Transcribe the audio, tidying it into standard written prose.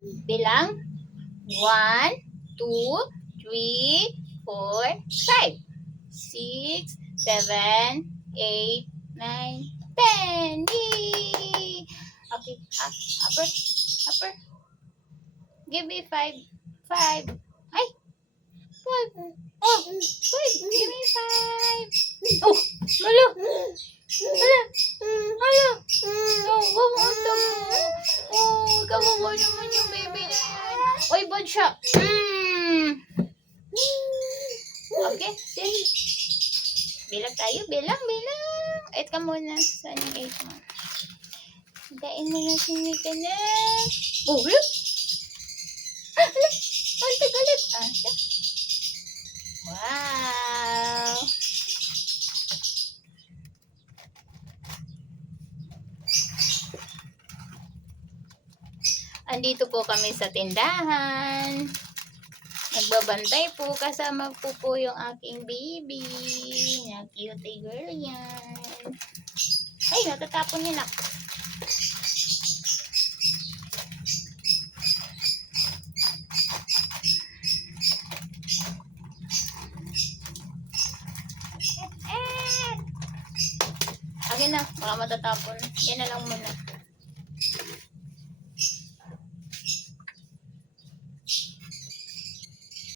Bilang 1, 2, 3, 4, 5, 6, 7, 8, 9, 10. Yay! Okay, upper, upper. Give me 5. 5. Ay, 5. Oh, 5. Give me 5. Oh, malo. Hala, hala. Oh, bumunta mo. Oh, kawawa naman yung baby na yan. Oy, bad siya. Okay, sige. Bilang tayo, bilang. 8 ka muna. Saan yung 8 mo? Hintayin mo na si Mika na. Oh, look. Hala, ang tagalit. Siya. Wow. Andito po kami sa tindahan. Nagbabantay po, kasama po yung aking baby. Na cute girl yan. Ay, natatapon niya na. Akin na, baka matatapon. Yan na lang muna.